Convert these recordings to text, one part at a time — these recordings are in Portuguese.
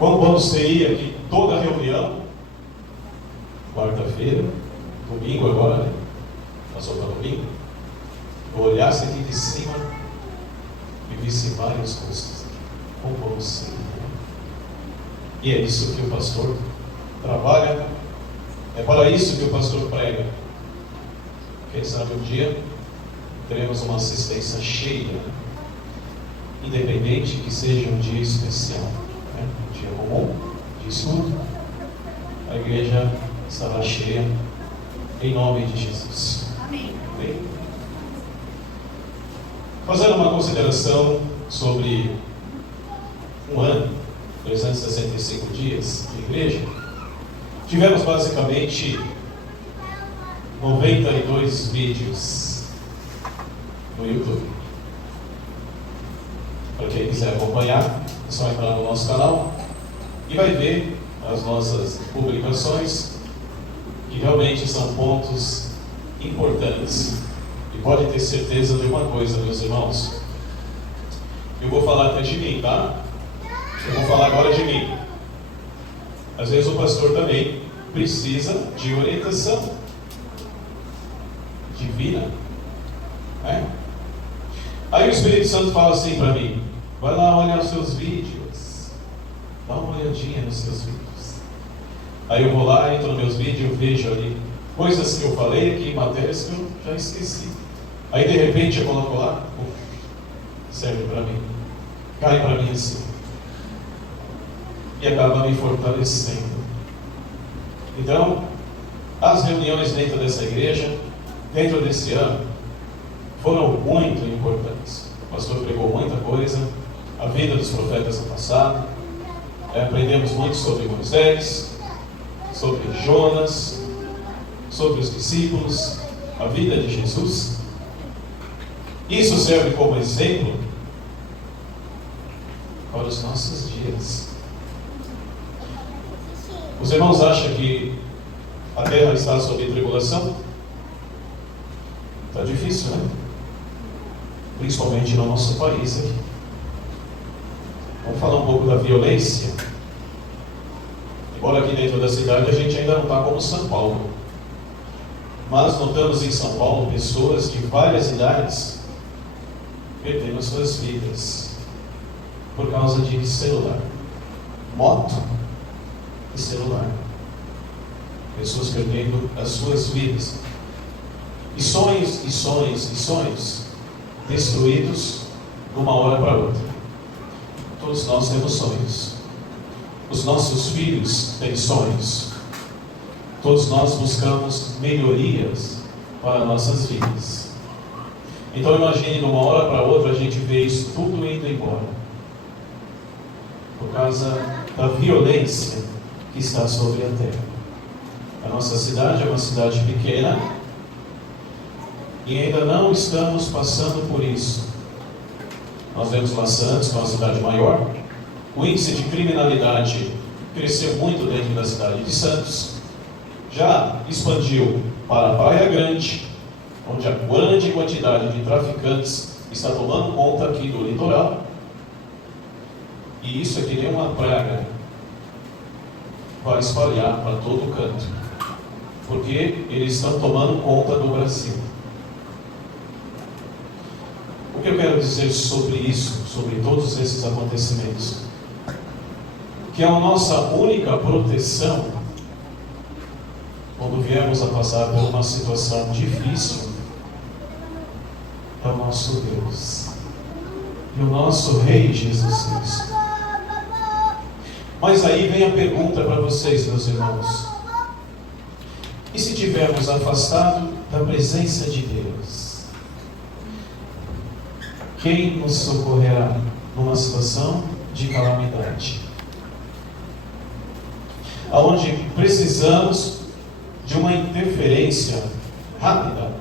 Quão bom seria que toda reunião, quarta-feira, domingo agora, né? Passou para domingo, eu olhasse aqui de cima e visse vários rostos. Quão bom seria. E é isso que o pastor trabalha, é para isso que o pastor prega. Quem sabe um dia teremos uma assistência cheia, independente que seja um dia especial, né? Um dia comum, de estudo, a igreja estará cheia em nome de Jesus. Amém. Bem, fazendo uma consideração sobre um ano, 365 dias de igreja, tivemos basicamente 92 vídeos no YouTube. Para quem quiser acompanhar, é só entrar no nosso canal e vai ver as nossas publicações, que realmente são pontos importantes. E pode ter certeza de uma coisa, meus irmãos. Eu vou falar até de mim, tá? Eu vou falar agora de mim. Às vezes o pastor também precisa de orientação divina, né? Aí o Espírito Santo fala assim para mim: vai lá olhar os seus vídeos, dá uma olhadinha nos seus vídeos. Aí eu vou lá, entro nos meus vídeos, vejo ali coisas que eu falei aqui, matérias que eu já esqueci. Aí de repente eu coloco lá, serve para mim, cai para mim assim, e acaba me fortalecendo. Então, as reuniões dentro dessa igreja, dentro desse ano, foram muito importantes. O pastor pregou muita coisa, a vida dos profetas do passado, aprendemos muito sobre Moisés, sobre Jonas, sobre os discípulos, a vida de Jesus. Isso serve como exemplo para os nossos dias. Os irmãos acham que a terra está sob tribulação? Está difícil, né? Principalmente no nosso país aqui. Vamos falar um pouco da violência. Embora aqui dentro da cidade a gente ainda não está como São Paulo, mas notamos em São Paulo pessoas de várias idades perdendo suas vidas por causa de celular, moto e celular. Pessoas perdendo as suas vidas. E sonhos, e sonhos, e sonhos destruídos de uma hora para outra. Todos nós temos sonhos. Os nossos filhos têm sonhos. Todos nós buscamos melhorias para nossas vidas. Então imagine, de uma hora para outra, a gente vê isso tudo indo embora, por causa da violência que está sobre a terra. A nossa cidade é uma cidade pequena, e ainda não estamos passando por isso. Nós vemos lá Santos, que é uma cidade maior. O índice de criminalidade cresceu muito dentro da cidade de Santos. Já expandiu para a Praia Grande, onde a grande quantidade de traficantes está tomando conta aqui do litoral. E isso é que nem uma praga, vai espalhar para todo canto, porque eles estão tomando conta do Brasil. O que eu quero dizer sobre isso, sobre todos esses acontecimentos? Que a nossa única proteção, quando viermos a passar por uma situação difícil, é o nosso Deus e o nosso Rei Jesus Cristo. Mas aí vem a pergunta para vocês, meus irmãos: e se tivermos afastado da presença de Deus? Quem nos socorrerá numa situação de calamidade? Aonde precisamos de uma interferência rápida,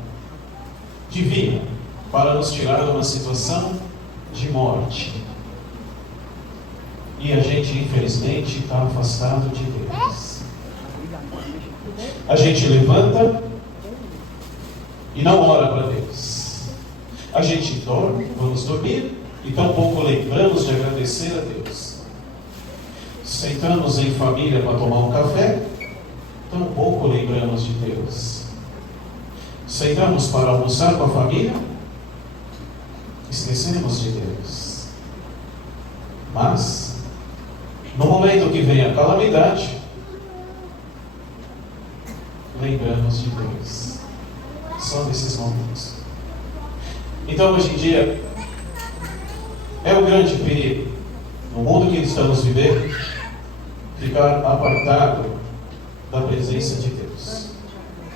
divina, para nos tirar de uma situação de morte. E a gente, infelizmente, está afastado de Deus. A gente levanta e não ora para Deus. A gente dorme, vamos dormir, e tampouco lembramos de agradecer a Deus. sentamos em família para tomar um café, tampouco lembramos de Deus. Sentamos para almoçar com a família, esquecemos de Deus. Mas, no momento que vem a calamidade, lembramos de Deus. Só nesses momentos. Então, hoje em dia, é um grande perigo, no mundo que estamos vivendo, ficar apartado da presença de Deus.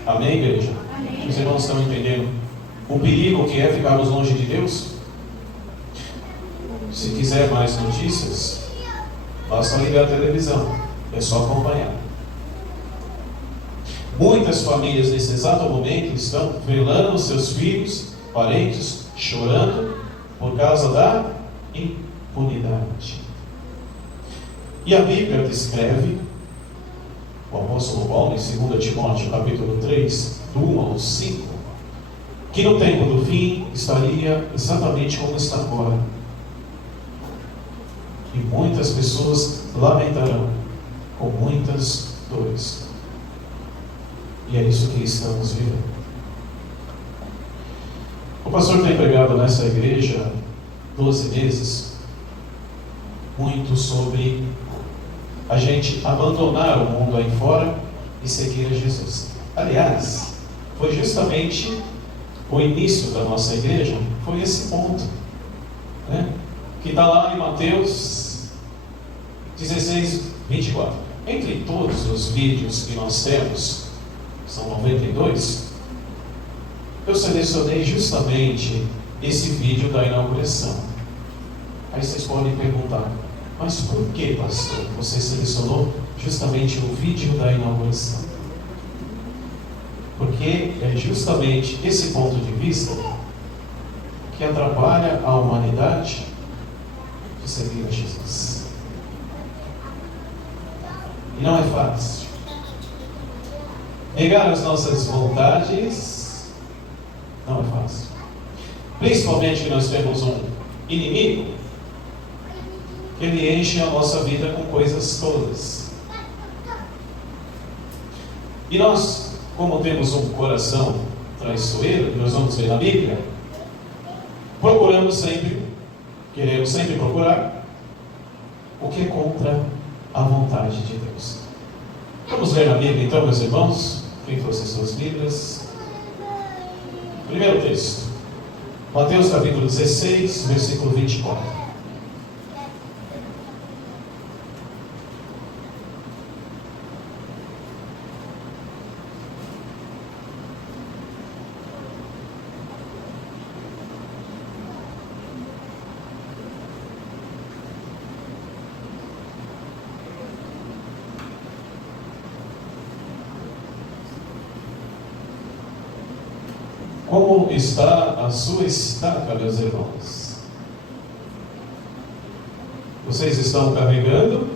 Amém, igreja? Amém. Os irmãos estão entendendo o perigo que é ficarmos longe de Deus? Se quiser mais notícias, basta ligar a televisão, é só acompanhar. Muitas famílias nesse exato momento estão velando seus filhos, parentes, chorando por causa da impunidade. E a Bíblia descreve, o apóstolo Paulo, em 2 Timóteo, capítulo 3, do 1 ao 5, que no tempo do fim estaria exatamente como está agora. E muitas pessoas lamentarão com muitas dores. E é isso que estamos vivendo. O pastor tem pregado nessa igreja 12 meses muito sobre a gente abandonar o mundo aí fora e seguir a Jesus. Aliás, foi justamente o início da nossa igreja, foi esse ponto, né? Que está lá em Mateus 16, 24. Entre todos os vídeos que nós temos, são 92, eu selecionei justamente esse vídeo da inauguração. Aí vocês podem perguntar, mas por que, pastor, você selecionou justamente o vídeo da inauguração? Porque é justamente esse ponto de vista que atrapalha a humanidade de seguir a Jesus. E não é fácil. Negar as nossas vontades não é fácil. Principalmente que nós temos um inimigo que ele enche a nossa vida com coisas todas. E nós, como temos um coração traiçoeiro, que nós vamos ver na Bíblia, queremos sempre procurar o que é contra a vontade de Deus. Vamos ler na Bíblia então, meus irmãos? Quem trouxe suas Bíblias? Primeiro texto, Mateus capítulo 16, versículo 24. Como está a sua estaca, meus irmãos? Vocês estão carregando?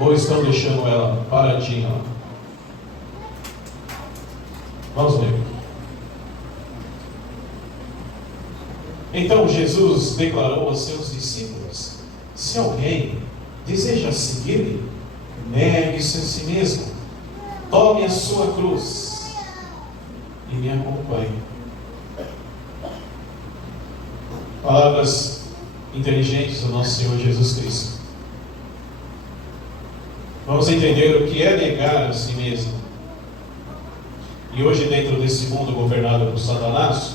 Ou estão deixando ela paradinha lá? Vamos ver. Então Jesus declarou aos seus discípulos: se alguém deseja seguir-me, negue-se a si mesmo, tome a sua cruz e me acompanhe. Palavras inteligentes do nosso Senhor Jesus Cristo. Vamos entender o que é negar a si mesmo. E hoje, dentro desse mundo governado por Satanás,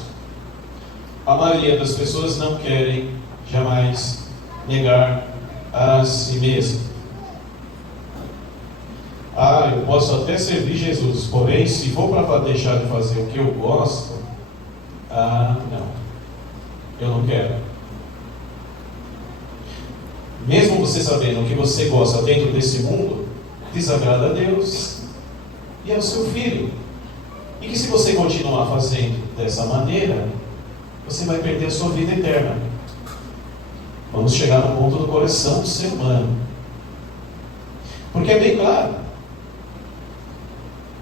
a maioria das pessoas não querem jamais negar a si mesmo. Eu posso até servir Jesus, porém, se for para deixar de fazer o que eu gosto, não, eu não quero. Mesmo você sabendo o que você gosta dentro desse mundo, desagrada a Deus e ao seu filho. E que se você continuar fazendo dessa maneira, você vai perder a sua vida eterna. Vamos chegar no ponto do coração do ser humano. Porque é bem claro,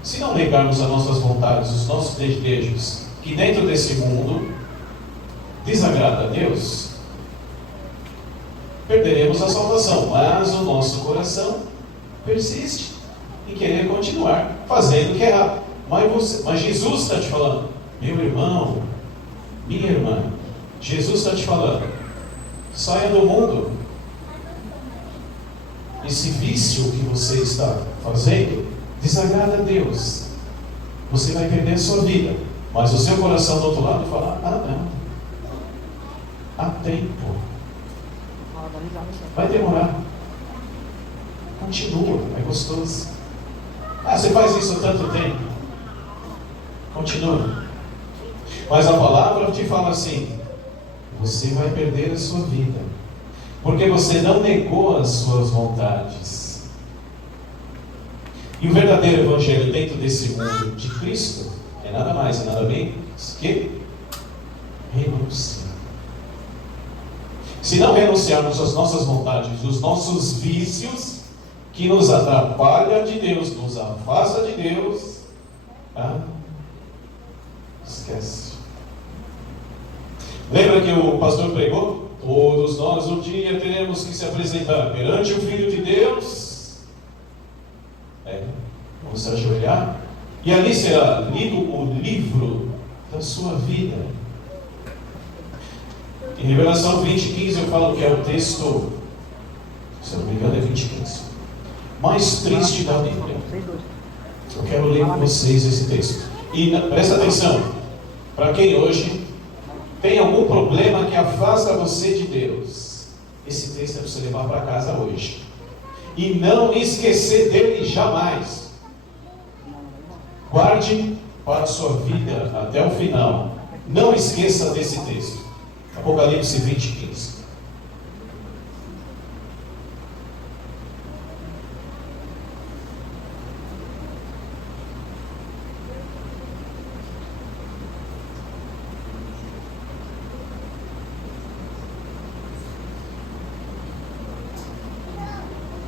se não negarmos as nossas vontades, os nossos desejos, que dentro desse mundo desagrada a Deus, perderemos a salvação. Mas o nosso coração persiste em querer continuar fazendo o que é errado. Mas Jesus está te falando, meu irmão, minha irmã, Jesus está te falando, saia do mundo. Esse vício que você está fazendo desagrada a Deus. Você vai perder a sua vida. Mas o seu coração do outro lado fala, não, há tempo. Vai demorar. Continua, é gostoso. Você faz isso há tanto tempo. Continua. Mas a palavra te fala assim, você vai perder a sua vida, porque você não negou as suas vontades. E o verdadeiro evangelho dentro desse mundo de Cristo é nada mais e nada menos que renúncia. Se não renunciarmos às nossas vontades, os nossos vícios, que nos atrapalham de Deus, nos afasta de Deus, esquece. Lembra que o pastor pregou? Todos nós um dia teremos que se apresentar perante o Filho de Deus. Vamos se ajoelhar. E ali será lido o livro da sua vida. Em Revelação 20:15 eu falo que é o texto, se não me engano é 20:15, mais triste da Bíblia. Eu quero ler com vocês esse texto. E presta atenção, para quem hoje tem algum problema que afasta você de Deus, esse texto é para você levar para casa hoje. E não esquecer dele jamais. Guarde para a sua vida até o final. Não esqueça desse texto. Apocalipse 20:15.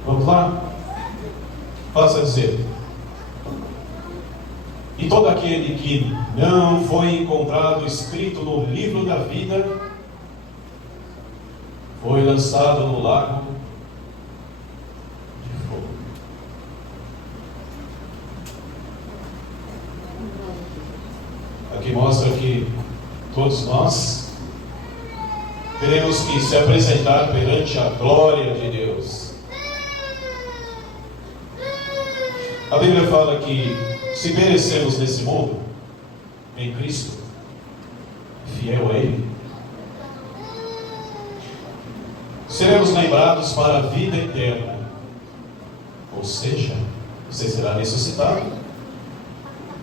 Vamos lá? Passa a dizer: e todo aquele que não foi encontrado escrito no livro da vida foi lançado no lago de fogo. Aqui mostra que todos nós teremos que se apresentar perante a glória de Deus. A Bíblia fala que se perecemos nesse mundo, em Cristo, fiel a Ele, seremos lembrados para a vida eterna. Ou seja, você será ressuscitado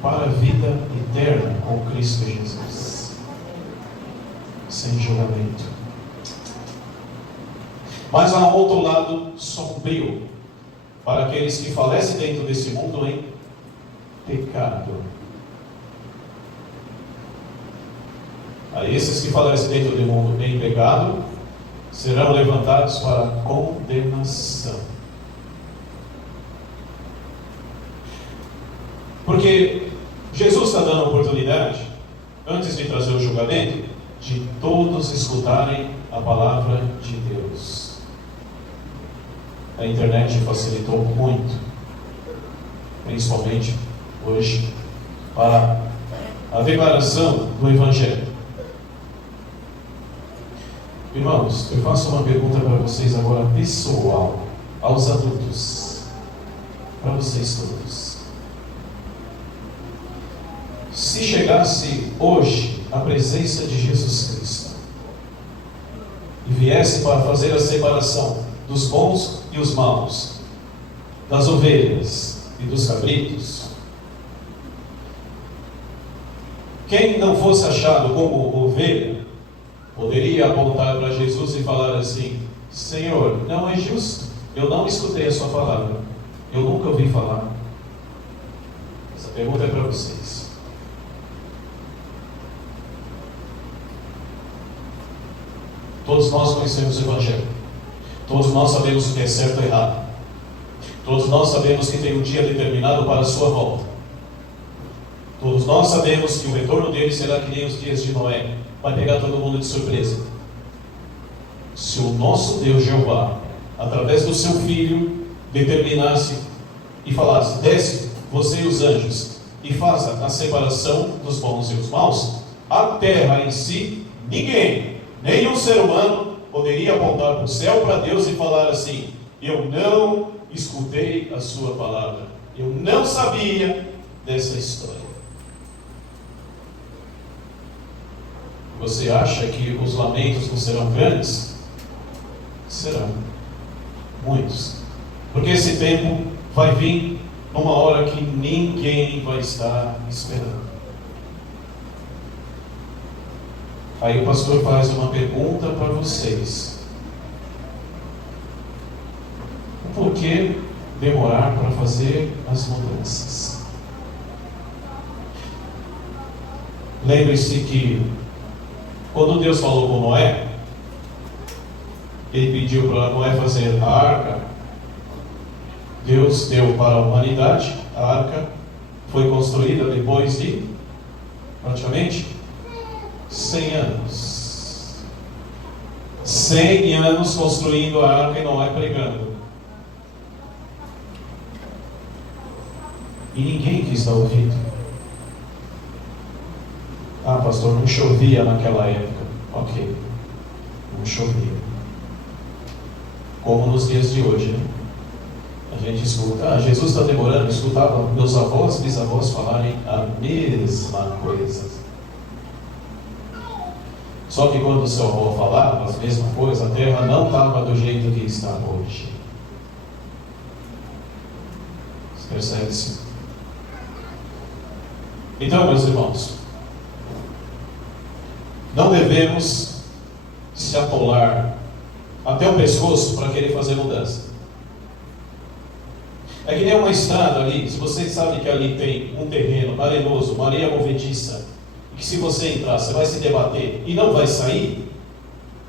para a vida eterna com Cristo Jesus, sem julgamento. Mas há um outro lado sombrio para aqueles que falecem dentro desse mundo em pecado. A esses que falecem dentro do mundo em pecado serão levantados para a condenação. Porque Jesus está dando a oportunidade, antes de trazer o julgamento, de todos escutarem a palavra de Deus. A internet facilitou muito, principalmente hoje, para a declaração do Evangelho. Irmãos, eu faço uma pergunta para vocês agora, pessoal, aos adultos, para vocês todos. Se chegasse hoje a presença de Jesus Cristo e viesse para fazer a separação dos bons e os maus, das ovelhas e dos cabritos, quem não fosse achado como ovelha poderia apontar para Jesus e falar assim: Senhor, não é justo, eu não escutei a sua palavra, eu nunca ouvi falar. Essa pergunta é para vocês. Todos nós conhecemos o Evangelho. Todos nós sabemos o que é certo e errado. Todos nós sabemos que tem um dia determinado para a sua volta. Todos nós sabemos que o retorno dele será que nem os dias de Noé. Vai pegar todo mundo de surpresa. se o nosso Deus Jeová, através do seu Filho, determinasse e falasse: desce você e os anjos e faça a separação dos bons e os maus, a terra em si, ninguém, nenhum ser humano, poderia apontar para o céu, para Deus e falar assim: eu não escutei a sua palavra, eu não sabia dessa história. Você acha que os lamentos não serão grandes? Serão. Muitos. Porque esse tempo vai vir numa hora que ninguém vai estar esperando. Aí o pastor faz uma pergunta para vocês: por que demorar para fazer as mudanças? Lembre-se que quando Deus falou com Noé, Ele pediu para Noé fazer a arca. Deus deu para a humanidade. A arca foi construída depois de praticamente 100 anos. 100 anos construindo a arca e Noé pregando. E ninguém quis dar ouvido. Ah, pastor, não chovia naquela época. Ok, não chovia. Como nos dias de hoje, né? A gente escuta: Jesus está demorando. Escutava meus avós, bisavós falarem a mesma coisa. Só que quando o seu avô falava a mesma coisa, a terra não estava do jeito que está hoje. Você percebe isso? Então, meus irmãos, não devemos se atolar até o pescoço para querer fazer mudança. É que nem uma estrada ali. Se você sabe que ali tem um terreno arenoso, uma areia movediça, e que se você entrar, você vai se debater e não vai sair,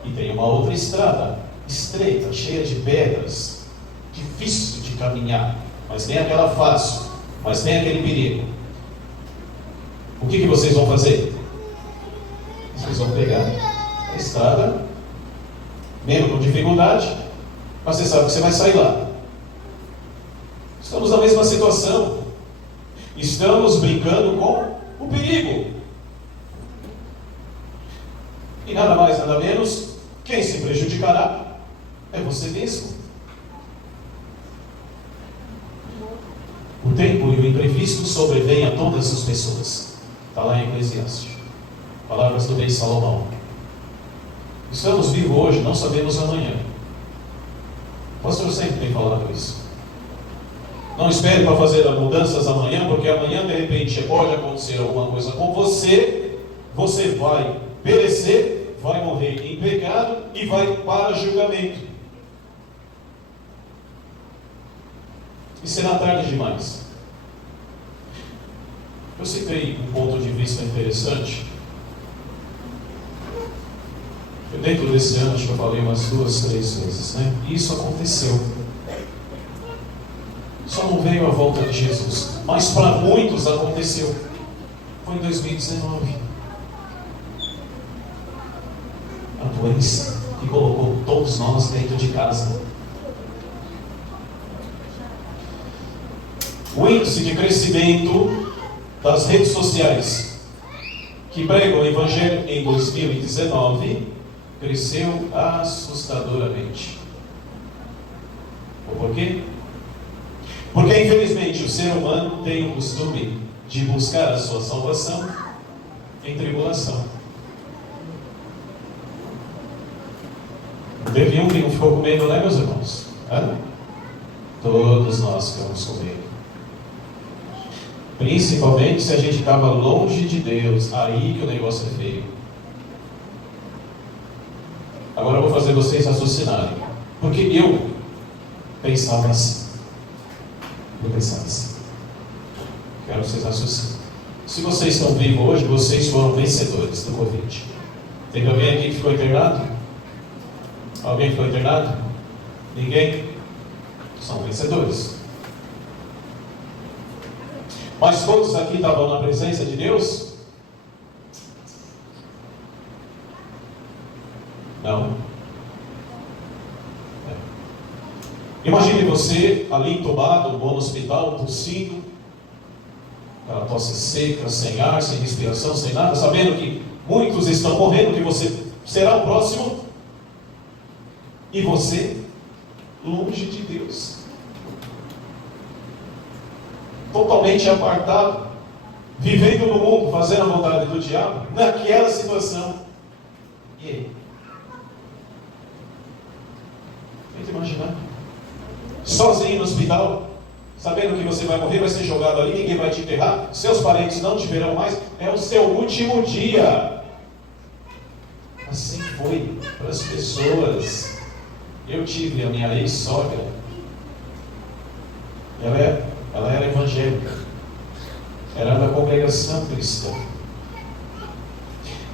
e tem uma outra estrada estreita, cheia de pedras, difícil de caminhar, mas nem aquela fácil, mas nem aquele perigo. O que vocês vão fazer? Vocês vão pegar a estrada, mesmo com dificuldade, mas você sabe que você vai sair lá. Estamos na mesma situação. Estamos brincando com o perigo. E nada mais, nada menos, quem se prejudicará é você mesmo. O tempo e o imprevisto sobrevêm a todas as pessoas. Está lá em Eclesiastes. Palavras do rei Salomão. Estamos vivos hoje, não sabemos amanhã. O pastor sempre tem falado isso. Não espere para fazer as mudanças amanhã, porque amanhã de repente pode acontecer alguma coisa com você. Você vai perecer, vai morrer em pecado e vai para julgamento. E será tarde demais. Eu citei um ponto de vista interessante. Dentro desse ano, acho que eu falei umas 2, 3 vezes, né? E isso aconteceu. Só não veio a volta de Jesus. Mas para muitos aconteceu. Foi em 2019. A doença que colocou todos nós dentro de casa. O índice de crescimento das redes sociais que pregam o Evangelho em 2019 cresceu assustadoramente. Por quê? Porque infelizmente o ser humano tem o costume de buscar a sua salvação em tribulação. Teve um que não ficou com medo, né, meus irmãos? Todos nós ficamos com medo. Principalmente se a gente estava longe de Deus, aí que o negócio é feio. Agora eu vou fazer vocês raciocinarem. Porque eu pensava assim. Quero que vocês raciocinem. Se vocês estão vivos hoje, vocês foram vencedores do Covid. Tem alguém aqui que ficou internado? Alguém ficou internado? Ninguém? São vencedores. Mas todos aqui estavam na presença de Deus? Não. Imagine você ali entubado, no hospital, tossindo, aquela tosse seca, sem ar, sem respiração, sem nada, sabendo que muitos estão morrendo, que você será o próximo, e você longe de Deus, totalmente apartado, vivendo no mundo, fazendo a vontade do diabo, naquela situação. E aí? Tenta imaginar. Sozinho no hospital, sabendo que você vai morrer, vai ser jogado ali, ninguém vai te enterrar, seus parentes não te verão mais, é o seu último dia. Assim foi para as pessoas. Eu tive a minha ex-sogra, ela era evangélica, era da congregação cristã,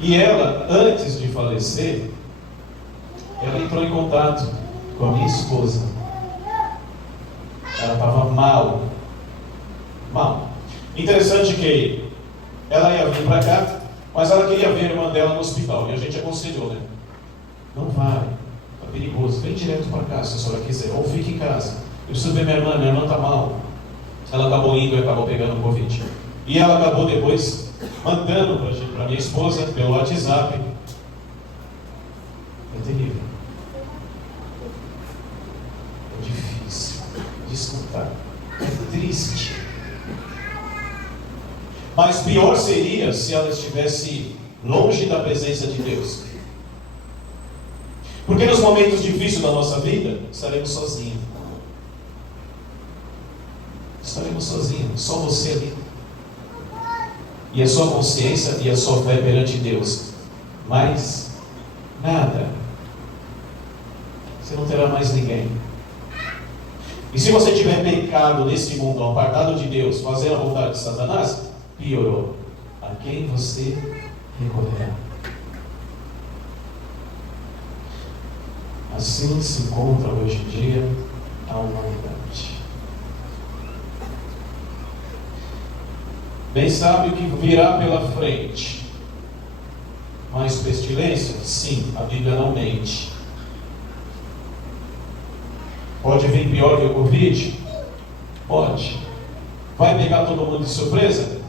e ela, antes de falecer, ela entrou em contato com a minha esposa. Ela estava mal. Interessante que ela ia vir para cá, mas ela queria ver a irmã dela no hospital, e a gente aconselhou, né? Não vai, está perigoso, vem direto para cá se a senhora quiser, ou fique em casa. Eu preciso ver minha irmã está mal. Ela acabou indo e acabou pegando o Covid. E ela acabou depois mandando para minha esposa pelo WhatsApp. É terrível. É difícil de escutar. É triste. Mas pior seria se ela estivesse longe da presença de Deus. Porque nos momentos difíceis da nossa vida, estaremos sozinhos. Estaremos sozinhos, só você ali. E a sua consciência e a sua fé perante Deus. Mas nada. Você não terá mais ninguém. E se você tiver pecado nesse mundo, apartado de Deus, fazendo a vontade de Satanás, piorou. A quem você recorrerá? Assim se encontra hoje em dia a humanidade. Bem sabe o que virá pela frente. Mais pestilência? Sim, a Bíblia não mente. Pode vir pior que o Covid? Pode. Vai pegar todo mundo de surpresa?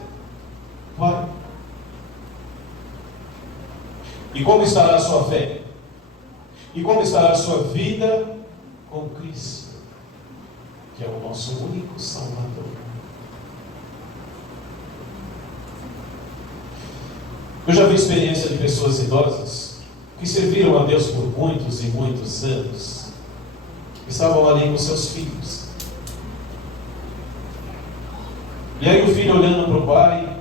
Vai. E como estará a sua fé? E como estará a sua vida com Cristo, que é o nosso único Salvador? Eu já vi experiência de pessoas idosas que serviram a Deus por muitos e muitos anos, estavam ali com seus filhos. E aí o filho olhando para o pai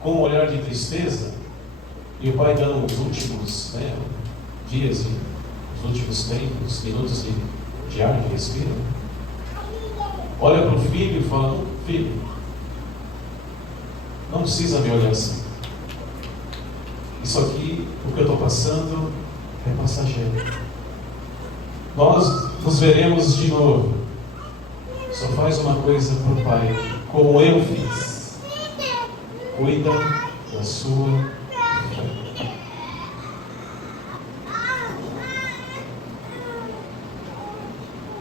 com um olhar de tristeza, e o pai dando os últimos dias, os últimos tempos, minutos de ar, de respiro. Olha para o filho e fala: filho, não precisa me olhar assim. Isso aqui, o que eu estou passando, é passageiro. Nós nos veremos de novo. Só faz uma coisa para o pai, como eu fiz. Cuida da sua fé.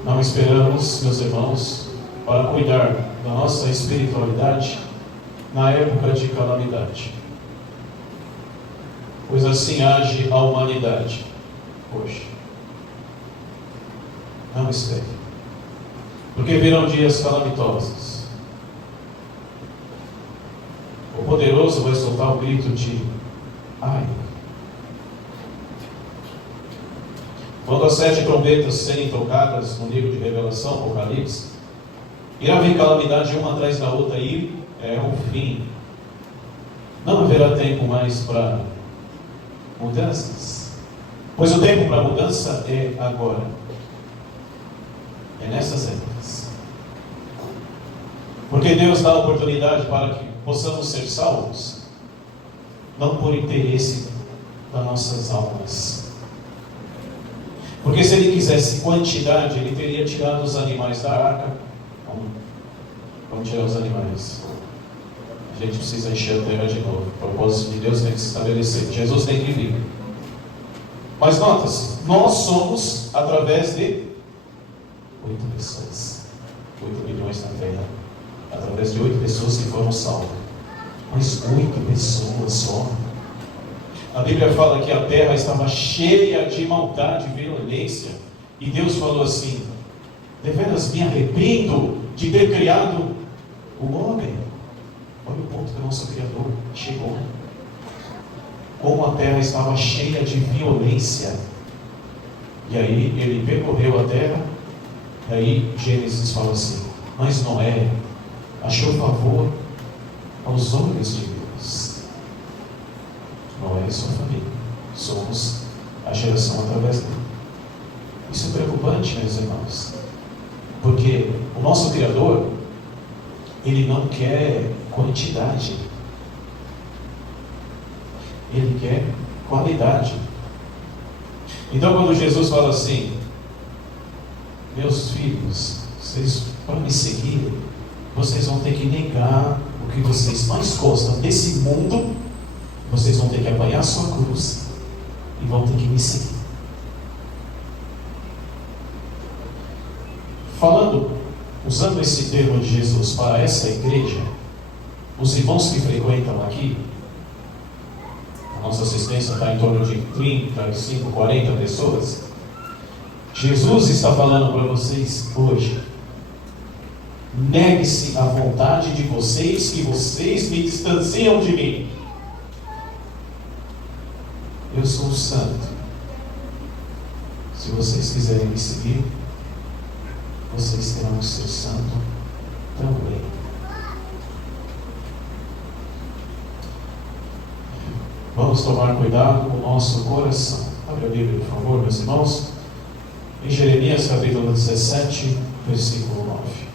Não esperamos, meus irmãos, para cuidar da nossa espiritualidade na época de calamidade. Pois assim age a humanidade hoje. Não espere. Porque virão dias calamitosos. O poderoso vai soltar o grito de ai. Quando as 7 trombetas serem tocadas no livro de Revelação, Apocalipse, irá vir calamidade uma atrás da outra e é o fim. Não haverá tempo mais para mudanças, pois o tempo para mudança é agora. É nessas épocas. Porque Deus dá a oportunidade para que possamos ser salvos, não por interesse das nossas almas. Porque se Ele quisesse quantidade, Ele teria tirado os animais da arca. Vamos tirar os animais. A gente precisa encher a terra de novo. O propósito de Deus tem que se estabelecer. Jesus tem que vir. Mas nota-se, nós somos através de 8 pessoas. 8 milhões na terra. Através de 8 pessoas que foram salvas. Mas 8 pessoas só. A Bíblia fala que a terra estava cheia de maldade e violência. E Deus falou assim: deveras me arrependo de ter criado o homem. Olha o ponto que o nosso Criador chegou. Como a terra estava cheia de violência. E aí ele percorreu a terra. E aí Gênesis fala assim: mas Noé achou favor aos olhos de Deus. Noé e sua família. Somos a geração através dele. Isso é preocupante, meus irmãos. Porque o nosso Criador, Ele não quer quantidade. Ele quer qualidade. Então quando Jesus fala assim: meus filhos, vocês, para me seguir, vocês vão ter que negar o que vocês mais gostam desse mundo. Vocês vão ter que apanhar a sua cruz e vão ter que me seguir. Falando, usando esse termo de Jesus para essa igreja, os irmãos que frequentam aqui, a nossa assistência está em torno de 35, 40 pessoas. Jesus está falando para vocês hoje: negue-se à vontade de vocês, que vocês me distanciam de mim. Eu sou o santo. Se vocês quiserem me seguir, vocês terão que ser santo também. Vamos tomar cuidado com o nosso coração. Abre a Bíblia, por favor, meus irmãos. Em Jeremias capítulo 17, versículo 9.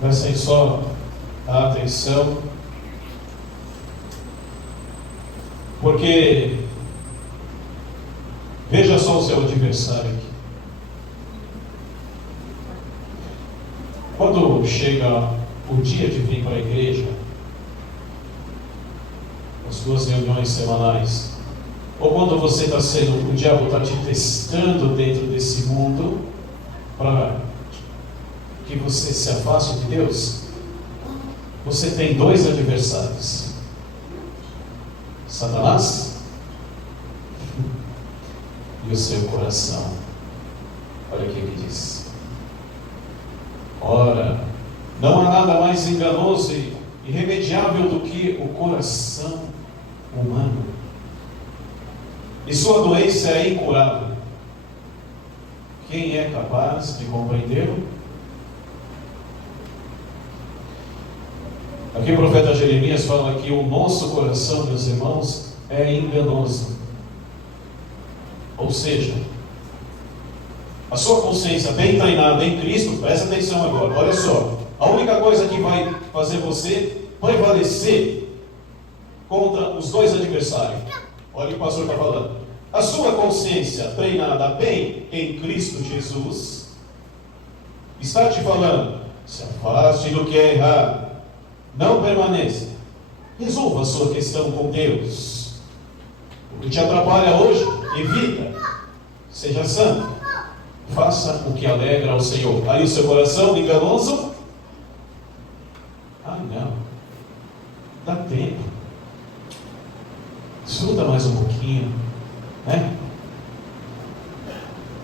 Prestem só a atenção, porque veja só o seu adversário aqui. Quando chega o dia de vir para a igreja, as 2 reuniões semanais, ou quando você está sendo, o diabo está te testando dentro desse mundo, para que você se afaste de Deus, você tem 2 adversários: Satanás e o seu coração. Olha o que ele diz: ora, não há nada mais enganoso e irremediável do que o coração humano, e sua doença é incurável. Quem é capaz de compreendê-lo? Aqui o profeta Jeremias fala que o nosso coração, meus irmãos, é enganoso. Ou seja, a sua consciência bem treinada em Cristo, presta atenção agora, olha só, a única coisa que vai fazer você prevalecer contra os 2 adversários, olha o que o pastor está falando, a sua consciência treinada bem em Cristo Jesus, está te falando: se afaste do que é errado, não permaneça, resolva a sua questão com Deus. O que te atrapalha hoje, evita. Seja santo, faça o que alegra ao Senhor. Aí o seu coração enganoso: ah não, dá tempo, desfruta mais um pouquinho, né?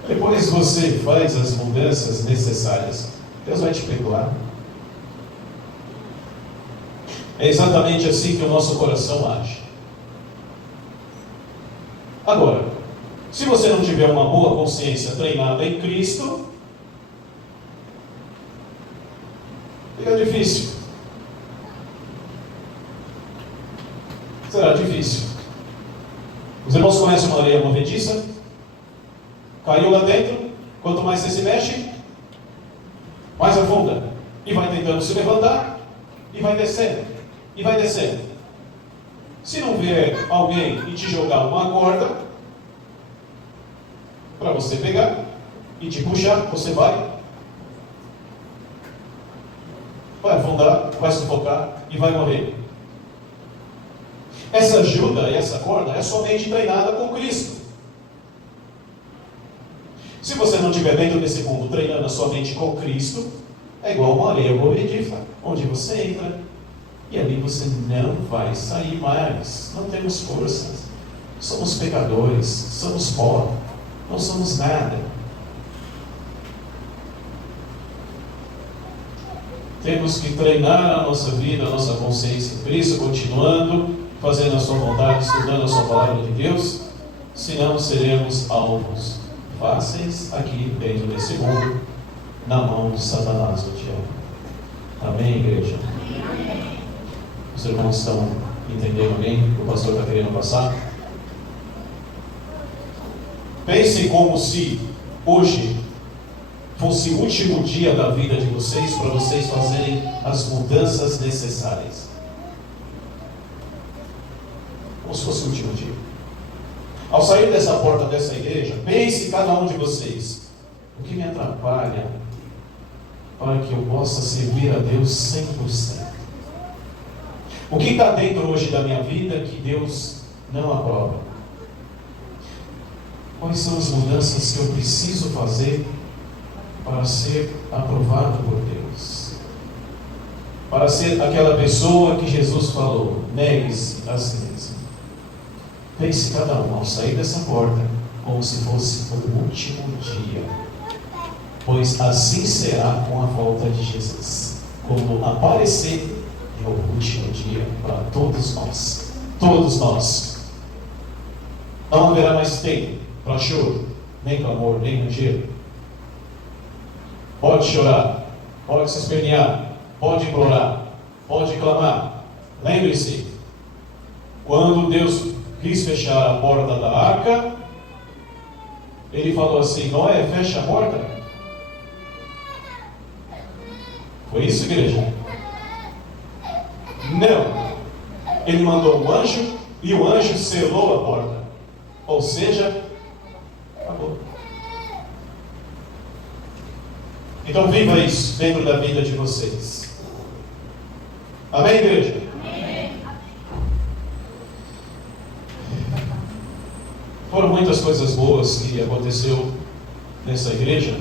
Depois você faz as mudanças necessárias, Deus vai te perdoar. É exatamente assim que o nosso coração age. Agora, se você não tiver uma boa consciência treinada em Cristo, fica difícil. Será difícil. Os irmãos conhecem uma areia movediça? Caiu lá dentro, quanto mais você se mexe, mais afunda. E vai tentando se levantar, e vai descendo. E vai descendo. Se não vier alguém e te jogar uma corda para você pegar e te puxar, você vai afundar, vai sufocar e vai morrer. Essa ajuda e essa corda é somente treinada com Cristo. Se você não estiver dentro desse mundo treinando a sua mente com Cristo, é igual uma areia movediça, onde você entra e ali você não vai sair mais. Não temos forças, somos pecadores, somos pó, não somos nada. Temos que treinar a nossa vida, a nossa consciência em Cristo, continuando, fazendo a sua vontade, estudando a sua palavra de Deus, senão seremos alvos fáceis aqui dentro desse mundo, na mão de Satanás, o diabo. Amém, igreja? Os irmãos estão entendendo bem o que o pastor está querendo passar? Pensem como se hoje fosse o último dia da vida de vocês, para vocês fazerem as mudanças necessárias. Como se fosse o último dia. Ao sair dessa porta dessa igreja, pense cada um de vocês: o que me atrapalha para que eu possa servir a Deus 100%? O que está dentro hoje da minha vida que Deus não aprova? Quais são as mudanças que eu preciso fazer para ser aprovado por Deus? Para ser aquela pessoa que Jesus falou: negue-se a si mesmo. Pense cada um ao sair dessa porta como se fosse o último dia, pois assim será com a volta de Jesus. Quando aparecer, é o último dia para todos nós. Todos nós. Não haverá mais tempo para choro, nem clamor, nem ranger. Pode chorar, pode se espernear, pode implorar, pode clamar. Lembre-se, quando Deus quis fechar a porta da arca, Ele falou assim: Noé, fecha a porta. Foi isso, igreja? Não. Ele mandou um anjo e o anjo selou a porta. Ou seja, acabou. Então viva isso dentro da vida de vocês. Amém, igreja? Amém. Foram muitas coisas boas que aconteceu nessa igreja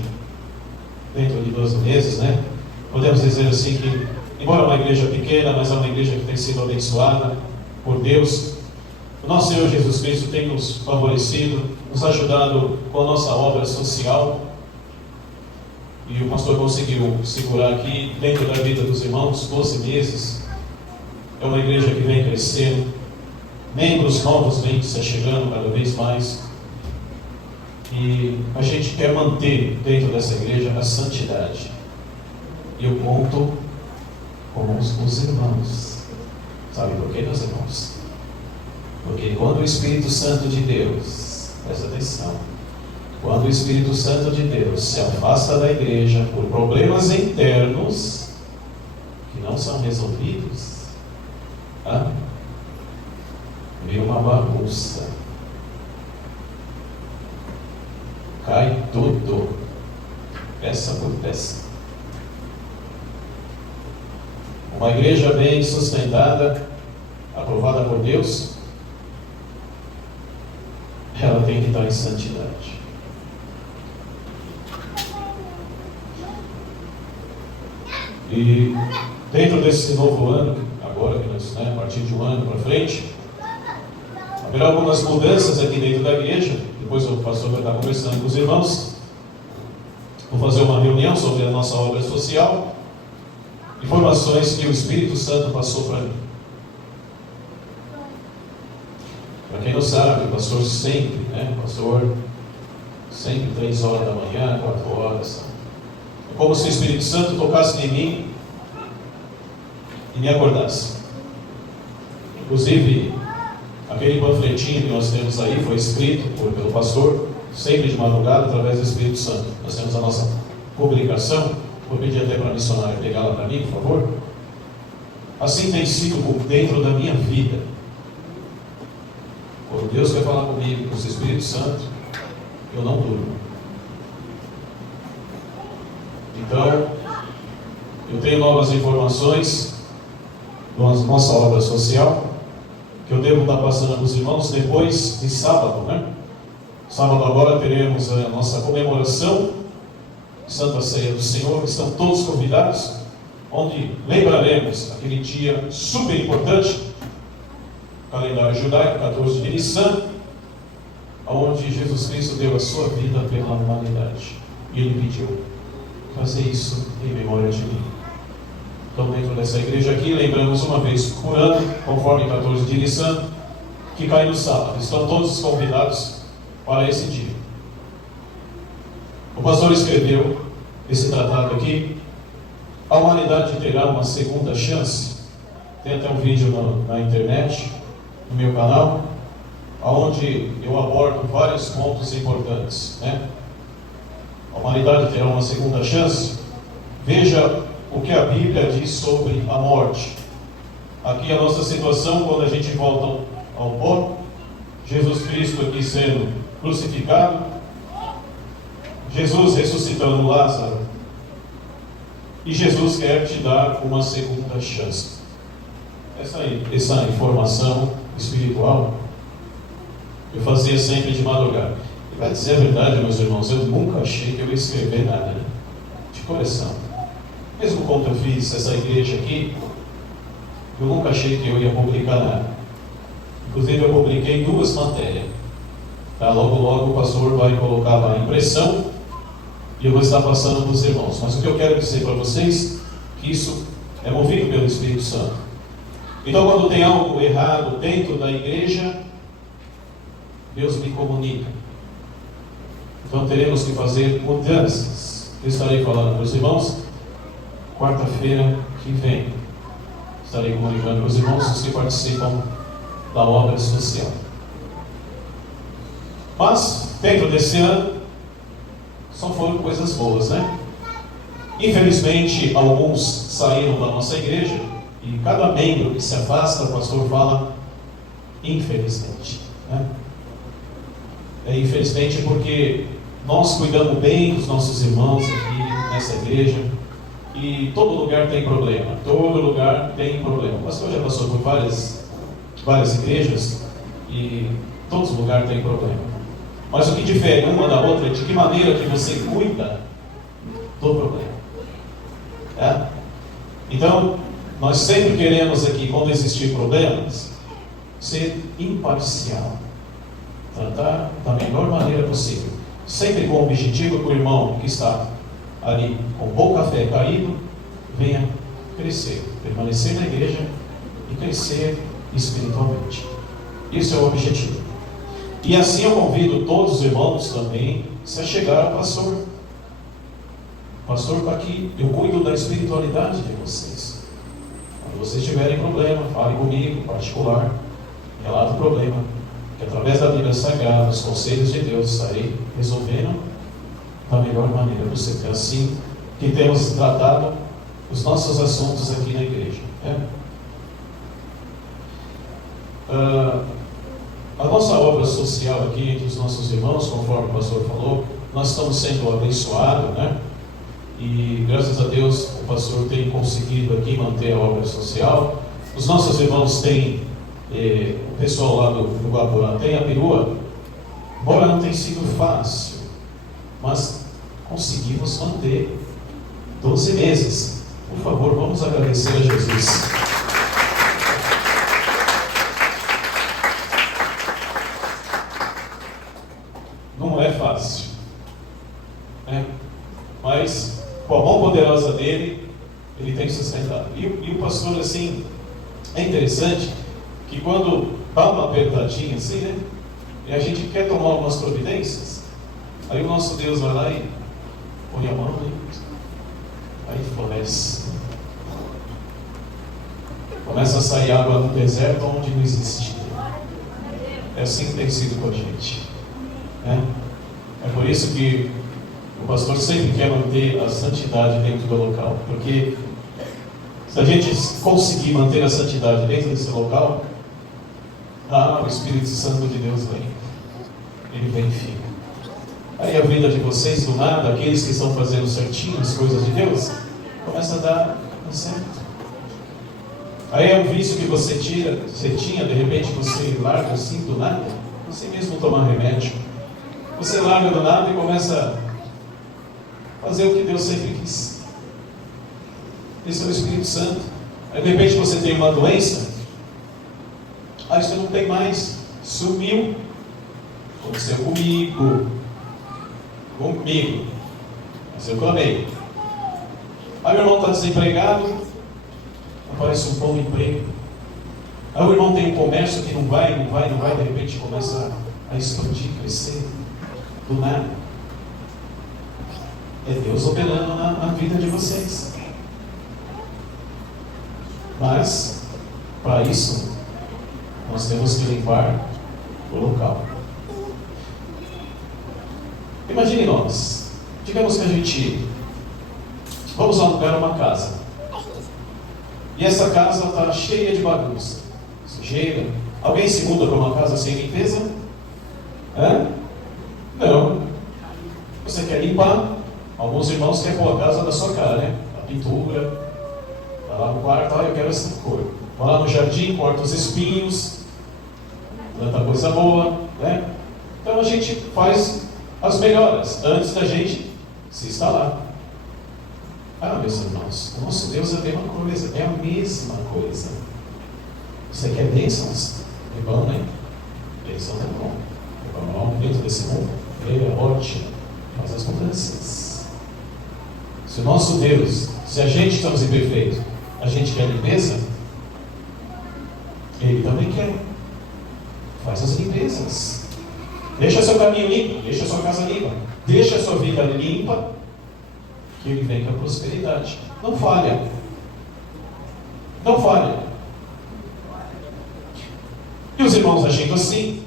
dentro de 12 meses, né? Podemos dizer assim que, embora uma igreja pequena, mas é uma igreja que tem sido abençoada por Deus. O nosso Senhor Jesus Cristo tem nos favorecido, nos ajudado com a nossa obra social. E o pastor conseguiu segurar aqui, dentro da vida dos irmãos, 12 meses. É uma igreja que vem crescendo. Membros novos vêm se chegando cada vez mais. E a gente quer manter dentro dessa igreja a santidade. E eu conto com os irmãos. Sabe por quê, meus irmãos? Porque quando o Espírito Santo de Deus, presta atenção, quando o Espírito Santo de Deus se afasta da igreja por problemas internos que não são resolvidos, vira uma bagunça. Cai tudo, peça por peça. Uma igreja bem sustentada, aprovada por Deus, ela tem que estar em santidade. E dentro desse novo ano, agora que nós, a partir de um ano para frente, haverá algumas mudanças aqui dentro da igreja. Depois o pastor vai estar conversando com os irmãos. Vou fazer uma reunião sobre a nossa obra social. Informações que o Espírito Santo passou para mim. Para quem não sabe, o pastor sempre, o pastor sempre 3 horas da manhã, 4 horas. É como se o Espírito Santo tocasse em mim e me acordasse. Inclusive, aquele panfletinho que nós temos aí foi escrito pelo pastor, sempre de madrugada, através do Espírito Santo. Nós temos a nossa publicação. Vou pedir até para a missionária pegar lá para mim, por favor. Assim tem sido dentro da minha vida. Quando Deus quer falar comigo, com o Espírito Santo, eu não durmo. Então, eu tenho novas informações da nossa obra social, que eu devo estar passando para os irmãos depois de sábado, né? Sábado agora teremos a nossa comemoração, Santa Ceia do Senhor, estão todos convidados, onde lembraremos aquele dia super importante, calendário judaico, 14 de Nissan, onde Jesus Cristo deu a sua vida pela humanidade. E Ele pediu, fazer isso em memória de mim. Então, dentro dessa igreja aqui, lembramos uma vez por ano, conforme 14 de Nissan, que cai no sábado. Estão todos convidados para esse dia. O pastor escreveu esse tratado aqui, a humanidade terá uma segunda chance. Tem até um vídeo na internet, no meu canal, onde eu abordo vários pontos importantes, né? A humanidade terá uma segunda chance. Veja o que a Bíblia diz sobre a morte. Aqui a nossa situação, quando a gente volta ao pó, Jesus Cristo aqui sendo crucificado, Jesus ressuscitando Lázaro, e Jesus quer te dar uma segunda chance. Essa informação espiritual eu fazia sempre de madrugada. E para dizer a verdade, meus irmãos, eu nunca achei que eu ia escrever nada, né? De coração. Mesmo quando eu fiz essa igreja aqui, eu nunca achei que eu ia publicar nada. Inclusive eu publiquei 2 matérias. Tá? Logo o pastor vai colocar lá a impressão e eu vou estar passando para os irmãos. Mas o que eu quero dizer para vocês, que isso é movido pelo Espírito Santo. Então, quando tem algo errado dentro da igreja, Deus me comunica. Então teremos que fazer mudanças. Eu estarei falando para os irmãos quarta-feira que vem. Estarei comunicando para os irmãos os que participam da obra social. Mas, dentro desse ano, só foram coisas boas, né? Infelizmente, alguns saíram da nossa igreja, e cada membro que se afasta, o pastor fala, infelizmente, né? É infelizmente porque nós cuidamos bem dos nossos irmãos aqui nessa igreja, e todo lugar tem problema, todo lugar tem problema. O pastor já passou por várias igrejas, e todos os lugares têm problema. Mas o que difere uma da outra é de que maneira que você cuida do problema. É? Então, nós sempre queremos aqui, quando existir problemas, ser imparcial. Tratar da melhor maneira possível. Sempre com o objetivo que o irmão que está ali com pouca fé caído, venha crescer, permanecer na igreja e crescer espiritualmente. Isso é o objetivo. E assim eu convido todos os irmãos também a chegar ao pastor. O pastor está aqui, eu cuido da espiritualidade de vocês. Quando vocês tiverem problema, fale comigo, particular, relate o problema, que através da Bíblia Sagrada, os conselhos de Deus, estarei resolvendo da melhor maneira possível. É assim que temos tratado os nossos assuntos aqui na igreja. A nossa obra social aqui entre os nossos irmãos, conforme o pastor falou, nós estamos sendo abençoados, né? E graças a Deus o pastor tem conseguido aqui manter a obra social. Os nossos irmãos têm, o pessoal lá do Guaporá tem a perua, embora não tenha sido fácil, mas conseguimos manter 12 meses. Por favor, vamos agradecer a Jesus. Não é fácil, né? Mas com a mão poderosa dele, ele tem sustentado. E o pastor, assim, é interessante que quando dá uma apertadinha assim, né? E a gente quer tomar algumas providências, aí o nosso Deus vai lá e põe a mão e aí floresce. Começa a sair água no deserto onde não existia. É assim que tem sido com a gente, né? É por isso que o pastor sempre quer manter a santidade dentro do local, porque se a gente conseguir manter a santidade dentro desse local, O Espírito Santo de Deus vem. Ele vem e fica. Aí a vida de vocês, do nada, aqueles que estão fazendo certinho as coisas de Deus, começa a dar certo. Aí é um vício que você tinha, de repente você larga assim do nada, você mesmo tomar remédio. Você larga do nada e começa a fazer o que Deus sempre quis. Esse é o Espírito Santo. Aí de repente você tem uma doença, aí você não tem mais, sumiu. Aconteceu comigo. Mas eu clamei. Aí o irmão está desempregado, aparece um bom emprego. Aí o irmão tem um comércio que não vai, de repente começa a expandir, crescer, do nada. É Deus operando na vida de vocês. Mas, para isso, nós temos que limpar o local. Imagine nós, digamos que a gente vamos alugar uma casa. E essa casa está cheia de bagunça, sujeira. Alguém se muda para uma casa sem limpeza? Não. Você quer limpar? Alguns irmãos querem pôr a casa da sua cara, né? A pintura, vai lá no quarto, eu quero essa cor. Vai lá no jardim, corta os espinhos, planta coisa boa, né? Então a gente faz as melhoras antes da gente se instalar. Meus irmãos, o nosso Deus é a mesma coisa, Você quer bênçãos? É bom, né? Bênçãos é bom. É bom dentro desse mundo. É ótimo. Faz as mudanças. Se o nosso Deus, se a gente estamos imperfeitos, a gente quer limpeza, Ele também quer. Faz as limpezas. Deixa seu caminho limpo, deixa sua casa limpa, deixa sua vida limpa, que Ele vem com a prosperidade. Não falha. Não falha. E os irmãos agindo assim,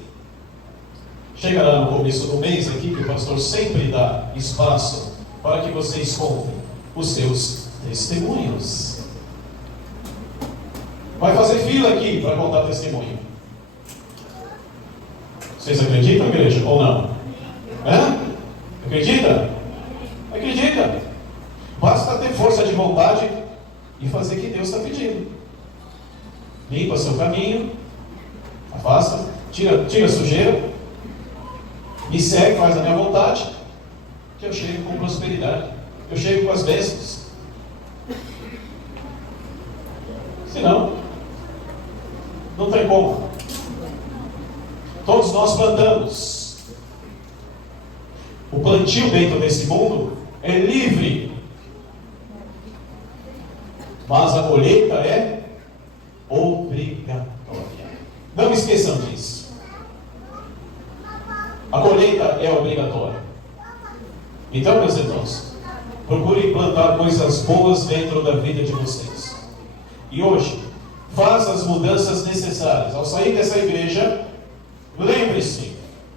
chega lá no começo do mês aqui, que o pastor sempre dá espaço para que vocês contem os seus testemunhos. Vai fazer fila aqui para contar testemunho. Vocês acreditam, igreja, ou não? Acredita? Acredita. Basta ter força de vontade e fazer o que Deus está pedindo. Limpa seu caminho, afasta, tira a sujeira, me segue, faz a minha vontade, que eu chego com prosperidade, eu chego com as bênçãos. Senão, não tem como. Todos nós plantamos. O plantio dentro desse mundo é livre, mas a colheita é obrigatória. Não esqueçam disso. A colheita é obrigatória. Então, meus irmãos, procurem plantar coisas boas dentro da vida de vocês. E hoje, faça as mudanças necessárias. Ao sair dessa igreja, lembre-se,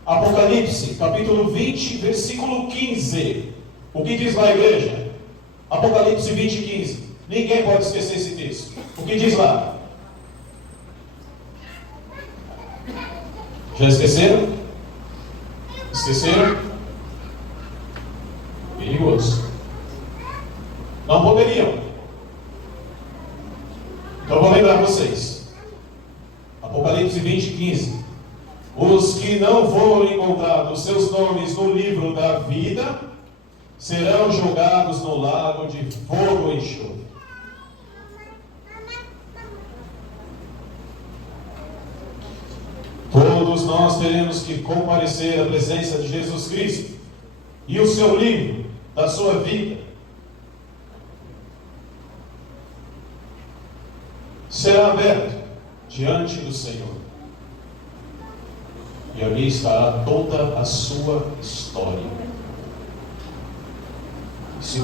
Apocalipse, capítulo 20, versículo 15. O que diz lá a igreja? Apocalipse 20, 15. Ninguém pode esquecer esse texto. O que diz lá? Já esqueceram? Esqueceram? Perigoso. Não poderiam. Então vou lembrar vocês. Apocalipse 20, 15. Os que não forem encontrados seus nomes no livro da vida serão jogados no lago de fogo e enxofre. Todos nós teremos que comparecer à presença de Jesus Cristo, e o seu livro da sua vida será aberto diante do Senhor. E ali estará toda a sua história. Se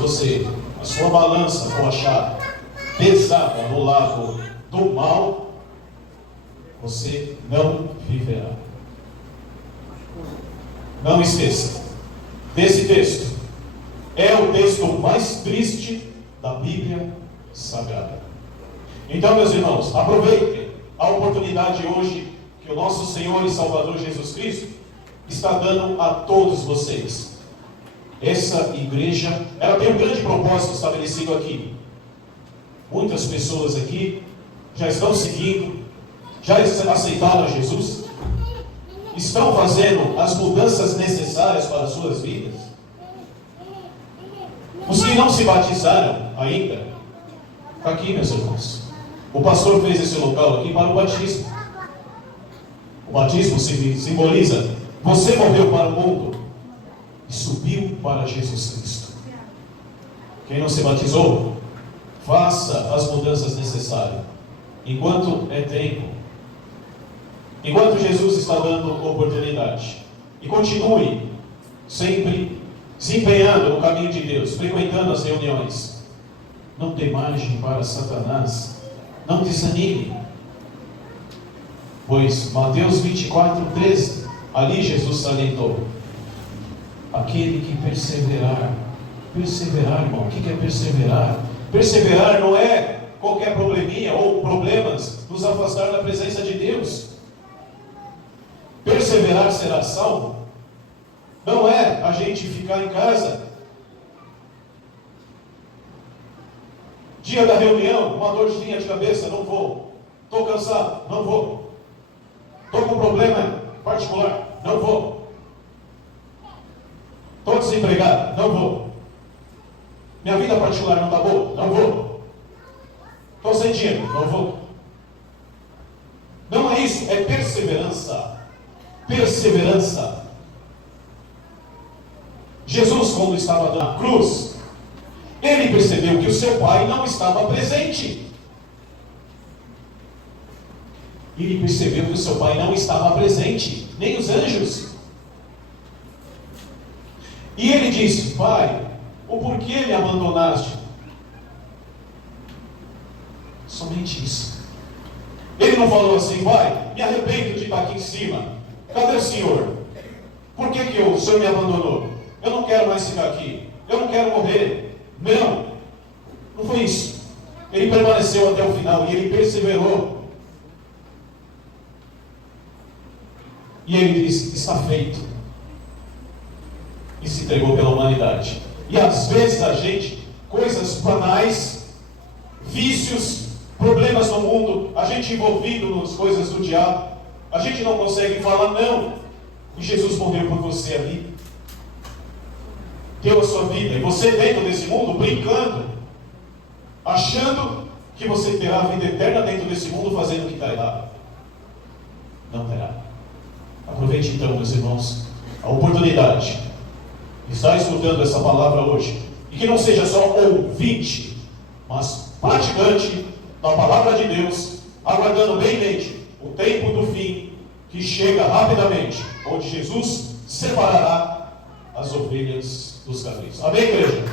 a sua balança for achar pesada no lado do mal, você não viverá. Não esqueça desse texto. É o texto mais triste da Bíblia Sagrada. Então, meus irmãos, aproveitem a oportunidade hoje que que o nosso Senhor e Salvador Jesus Cristo está dando a todos vocês. Essa igreja, ela tem um grande propósito estabelecido aqui. Muitas pessoas aqui já estão seguindo, já aceitaram a Jesus, estão fazendo as mudanças necessárias para as suas vidas. Os que não se batizaram ainda, está aqui, meus irmãos. O pastor fez esse local aqui para o batismo. O batismo simboliza: você morreu para o mundo e subiu para Jesus Cristo. Quem não se batizou, faça as mudanças necessárias, enquanto é tempo, enquanto Jesus está dando oportunidade. E continue sempre se empenhando no caminho de Deus, frequentando as reuniões. Não dê margem para Satanás, não desanime, pois Mateus 24:13, ali Jesus salientou: aquele que perseverar, irmão, o que é perseverar? Perseverar não é qualquer probleminha ou problemas nos afastar da presença de Deus. Perseverar será salvo não é a gente ficar em casa, dia da reunião, uma dorzinha de cabeça, não vou, estou cansado, não vou, estou com problema particular, não vou, estou desempregado, não vou, minha vida particular não está boa, não vou, estou sem dinheiro, não vou. Não é isso, é perseverança. Perseverança. Jesus, quando estava na cruz, ele percebeu que o seu pai não estava presente. Ele percebeu que o seu pai não estava presente, nem os anjos. E ele disse: pai, o porquê me abandonaste? Somente isso. Ele não falou assim: pai, me arrependo de estar aqui em cima. Cadê o Senhor? Por que o Senhor me abandonou? Eu não quero mais ficar aqui. Eu não quero morrer. Não foi isso. Ele permaneceu até o final e ele perseverou. E ele disse: está feito. E se entregou pela humanidade. E às vezes a gente, coisas banais, vícios, problemas no mundo, a gente envolvido nas coisas do diabo, a gente não consegue falar não. E Jesus morreu por você ali, deu a sua vida, e você dentro desse mundo brincando, achando que você terá a vida eterna dentro desse mundo, fazendo o que está errado. Não terá. Aproveite então, meus irmãos, a oportunidade de estar escutando essa palavra hoje, e que não seja só ouvinte, mas praticante da palavra de Deus, aguardando bem mente o tempo do fim, que chega rapidamente, onde Jesus separará as ovelhas dos cabritos. Amém, igreja?